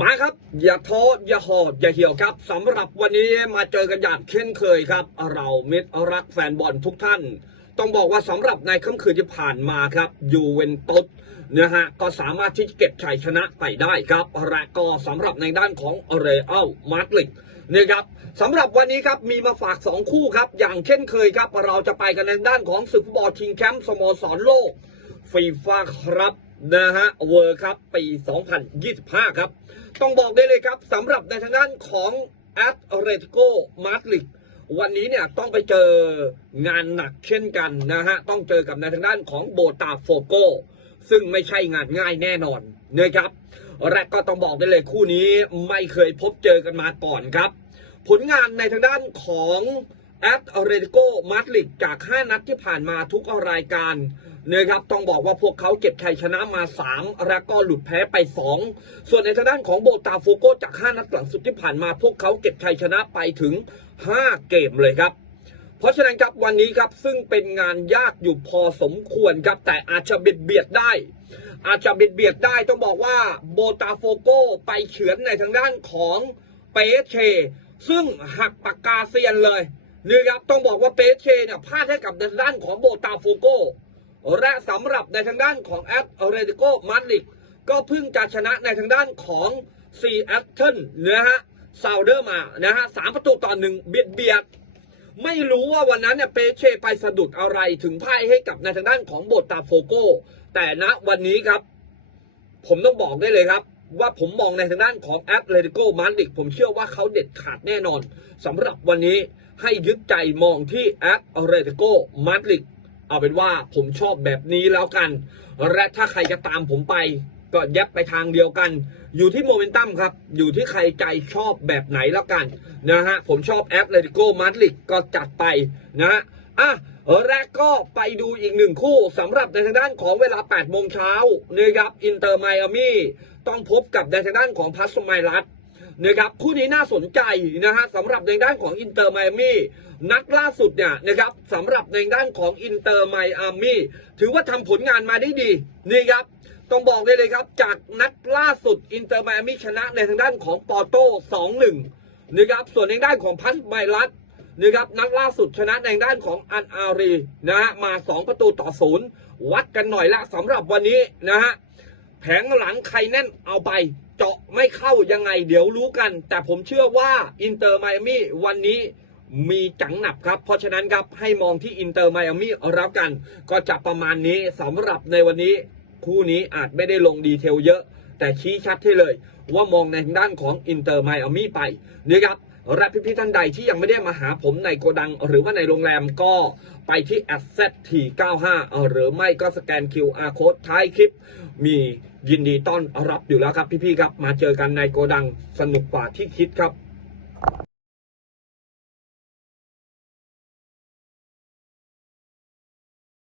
มาครับ อย่าท้ออย่าหอดอย่าเหี่ยวครับสำหรับวันนี้มาเจอกันอย่างเช่นเคยครับ เรามิตรรักแฟนบอลทุกท่าน ต้องบอกว่าสำหรับในค่ำคืนที่ผ่านมาครับยูเวนตุสนะฮะก็สามารถที่จะเก็บชัยชนะไปได้ครับและก็สำหรับในด้านของเรอัลมาดริดนะครับสำหรับวันนี้ครับมีมาฝาก 2 คู่ครับ อย่างเช่นเคยครับ เราจะไปกันในด้านของศึกฟุตบอลชิงแชมป์สโมสรโลกฟีฟ่าครับ นะฮะเวิร์ครับปี 2025 ครับ ต้องบอกได้เลยครับสำหรับในทางด้านของแอตเลติโกมาดริดวันนี้เนี่ยต้องไปเจองานหนักเช่นกันนะฮะ ต้องเจอกับในทางด้านของโบตาโฟโกซึ่งไม่ใช่งานง่ายแน่นอนนะครับและก็ต้องบอกได้เลยคู่นี้ไม่เคยพบเจอกันมาก่อนครับ ผลงานในทางด้านของแอตเลติโกมาดริดจาก 5 นัดที่ผ่านมาทุกรายการ นะครับต้องบอกว่าพวกเขาเก็บชัยชนะมา 3 และก็หลุดแพ้ไป 2 ส่วนในทางด้านของโบตาโฟโกจาก 5 นัดหลังสุดที่ผ่านมาพวกเขาเก็บชัยชนะไปถึง 5 เกมเลยครับ เพราะฉะนั้นครับวันนี้ครับซึ่งเป็นงานยากอยู่พอสมควรครับแต่อาจจะเบียดเบียดได้ อาจจะเบียดเบียดได้ต้องบอกว่าโบตาโฟโกไปเฉือนในทางด้านของเปเช ซึ่งหักปากกาเซียนเลยนี่ครับต้องบอกว่าเปเชเนี่ยพลาดให้กับในด้านของโบตาโฟโก และสำหรับในทางด้านของแอตเรติโกมาดริดก็เพิ่งจะชนะในทางด้านของซีแอตเทิลนะฮะซาวเดอร์มานะฮะสามประตูต่อหนึ่งเบียดเบียดไม่รู้ว่าวันนั้นเนี่ยเปเช่ไปสะดุดอะไรถึงพ่ายให้กับในทางด้านของโบตาโฟโกแต่ณวันนี้ครับ ผมต้องบอกได้เลยครับ ว่าผมมองในทางด้านของแอตเลติโกมาดริดผมเชื่อว่าเขาเด็ดขาดแน่นอนสำหรับวันนี้ให้ยึดใจมองที่แอตเลติโกมาดริด เอาเป็นว่าผมชอบแบบนี้แล้วกัน และถ้าใครจะตามผมไป ก็แยบไปทางเดียวกัน อยู่ที่โมเมนตัมครับ อยู่ที่ใครใจชอบแบบไหนแล้วกันนะฮะ ผมชอบแอตเลติโกมาดริดก็จัดไปนะฮะอะและก็ไปดูอีกหนึ่งคู่สำหรับในทางด้านของเวลา 8 โมงเช้านะครับอินเตอร์ไมอามี่ต้องพบกับในทางด้านของพัสไมรัส นะครับคู่นี้น่าสนใจนะฮะสำหรับในด้านของอินเตอร์ไมอามี่นัดล่าสุดเนี่ยนะครับสำหรับในด้านของอินเตอร์ไมอามี่ถือว่าทำผลงานมาได้ดีนี่ครับต้องบอกได้เลยครับจากนัดล่าสุดอินเตอร์ไมอามี่ชนะในทางด้านของปอร์โต้2-1นะครับส่วนในด้านของพัสไมรัสนะครับนัดล่าสุดชนะในด้านของอันอารีนะฮะมา 2 ประตูต่อศูนย์วัดกันหน่อยละสำหรับวันนี้นะฮะ แผงหลังใครแน่นเอาไป เจาะไม่เข้ายังไงเดี๋ยวรู้กัน แต่ผมเชื่อว่าอินเตอร์ไมอามี่วันนี้มีจังหนับครับ เพราะฉะนั้นครับให้มองที่อินเตอร์ไมอามี่รับกัน ก็จะประมาณนี้สำหรับในวันนี้ คู่นี้อาจไม่ได้ลงดีเทลเยอะ แต่ชี้ชัดให้เลย ว่ามองในด้านของอินเตอร์ไมอามี่ไปนะครับ และพี่ๆท่านใดที่ยังไม่ได้มาหาผมในโกดัง หรือว่าในโรงแรมก็ไปที่ asset t 95หรือไม่ก็สแกน QR code ท้ายคลิป มียินดีต้อนรับอยู่แล้วครับพี่ๆครับ มาเจอกันในโกดังสนุกกว่าที่คิดครับ